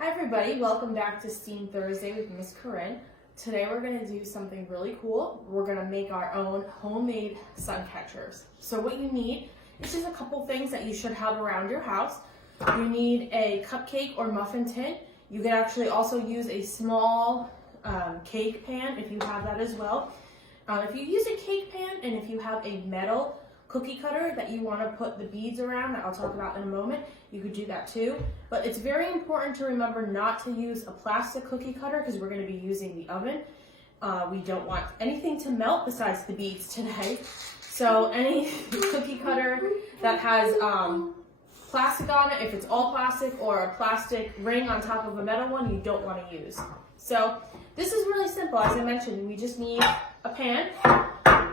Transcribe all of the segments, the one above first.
Hi everybody, welcome back to STEAM Thursday with Miss Corinne. Today we're going to do something really cool. We're going to make our own homemade sun catchers. So what you need is just a couple things that you should have around your house. You need a cupcake or muffin tin. You can actually also use a small cake pan if you have that as well. If you use a cake pan and if you have a metal cookie cutter that you want to put the beads around, that I'll talk about in a moment, you could do that too. But it's very important to remember not to use a plastic cookie cutter because we're going to be using the oven. We don't want anything to melt besides the beads today. So any cookie cutter that has plastic on it, if it's all plastic or a plastic ring on top of a metal one, you don't want to use. So this is really simple. As I mentioned, we just need a pan.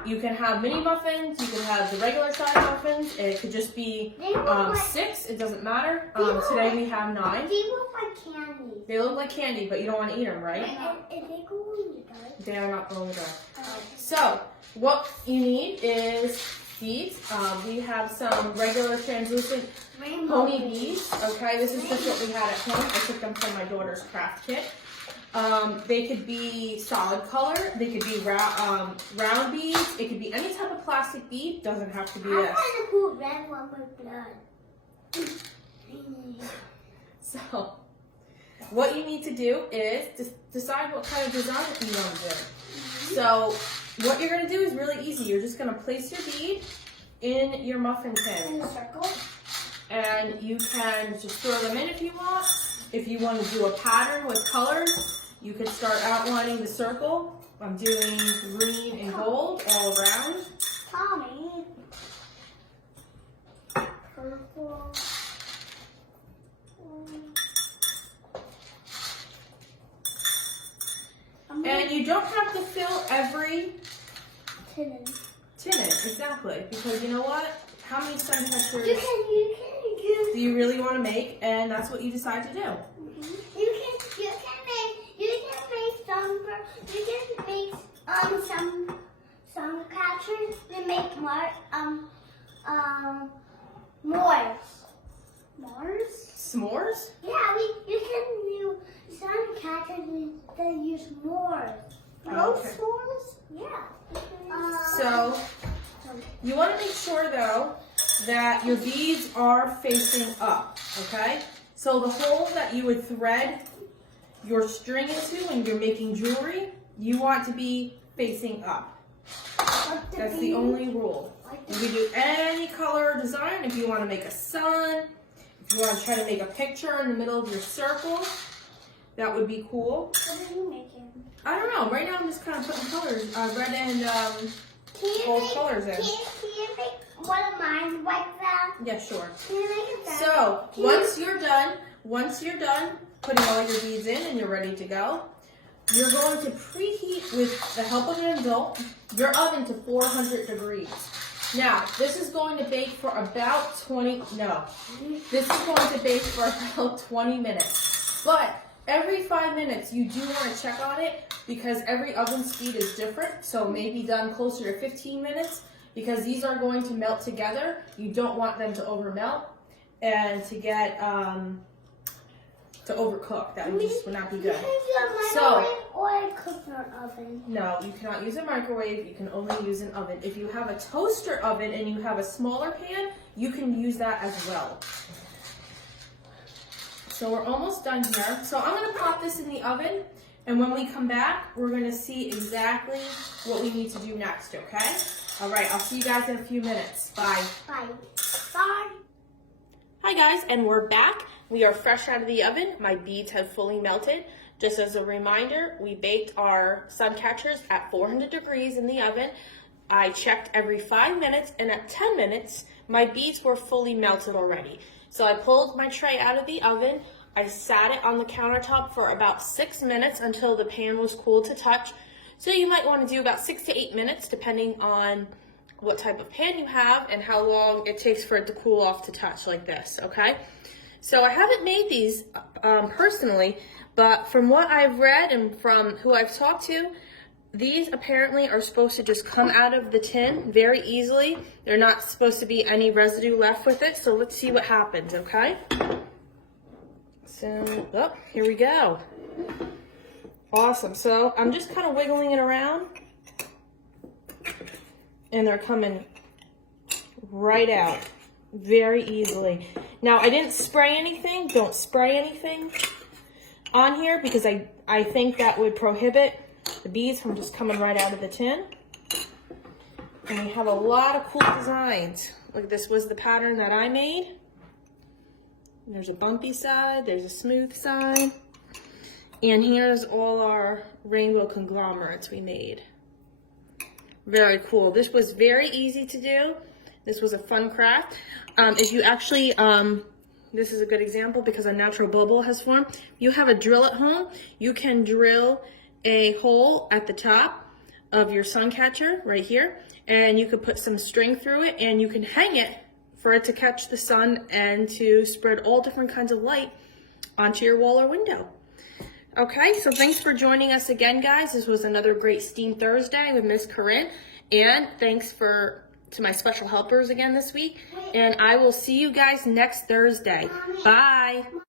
You can have mini muffins, you can have the regular size muffins. It could just be 6, it doesn't matter. Today we have 9. They look like candy. They look like candy, but you don't want to eat them, right? And they go in the dark. They are not going to dark. So what you need is beads. We have some regular translucent pony beads. Okay, this is just what we had at home. I took them from my daughter's craft kit. They could be solid color, they could be round beads, it could be any type of plastic bead, doesn't have to be this. I want to put red one with blood. So, what you need to do is decide what kind of design you want to do. So, what you're going to do is really easy. You're just going to place your bead in your muffin tin. In a circle. And you can just throw them in if you want. If you want to do a pattern with colors, you could start outlining the circle. I'm doing green and gold all around. Tommy. Purple. And you don't have to fill every tin in, exactly. Because you know what? How many sun catchers You can do you really want to make? And that's what you decide to do. You can make some catchers. They make more Mars. S'mores? Yeah, you can use some catchers that use Mars. Okay. S'mores? Yeah. So you want to make sure though that your beads are facing up, okay? So the hole that you would thread your string into when you're making jewelry, you want to be facing up. That's the only rule. You can do any color or design. If you want to make a sun, if you want to try to make a picture in the middle of your circle, that would be cool. What are you making? I don't know. Right now I'm just kind of putting colors, red and gold colors in. Can you make one of mine like that? Yeah, sure. Can you make it that? So once you're done putting all your beads in and you're ready to go, you're going to preheat, with the help of an adult, your oven to 400 degrees. Now, this is going to bake for about 20 minutes. But every 5 minutes, you do want to check on it because every oven speed is different. So maybe done closer to 15 minutes because these are going to melt together. You don't want them to over melt and to get to overcook. That would not be good. You can use a microwave or a cooker oven. No, you cannot use a microwave. You can only use an oven. If you have a toaster oven and you have a smaller pan, you can use that as well. So we're almost done here. So I'm going to pop this in the oven, and when we come back, we're going to see exactly what we need to do next, okay? All right, I'll see you guys in a few minutes. Bye. Bye. Bye. Hi guys, and we're back. We are fresh out of the oven. My beads have fully melted. Just as a reminder, we baked our sun catchers at 400 degrees in the oven. I checked every 5 minutes, and at 10 minutes, my beads were fully melted already. So I pulled my tray out of the oven. I sat it on the countertop for about 6 minutes until the pan was cool to touch. So you might want to do about 6 to 8 minutes, depending on what type of pan you have and how long it takes for it to cool off to touch like this, okay? So I haven't made these personally, but from what I've read and from who I've talked to, these apparently are supposed to just come out of the tin very easily. They're not supposed to be any residue left with it, so let's see what happens, okay? So, oh, here we go. Awesome. So I'm just kind of wiggling it around, and they're coming right out very easily. Now, I didn't spray anything. Don't spray anything on here because I think that would prohibit the bees from just coming right out of the tin. And we have a lot of cool designs. Look, this was the pattern that I made. There's a bumpy side, there's a smooth side. And here's all our rainbow conglomerates we made. Very cool. This was very easy to do. This was a fun craft. If you actually, this is a good example because a natural bubble has formed. You have a drill at home, you can drill a hole at the top of your sun catcher right here, and you could put some string through it and you can hang it for it to catch the sun and to spread all different kinds of light onto your wall or window. Okay, so thanks for joining us again, guys. This was another great STEAM Thursday with Miss Corinne, and thanks to my special helpers again this week, and I will see you guys next Thursday. Bye.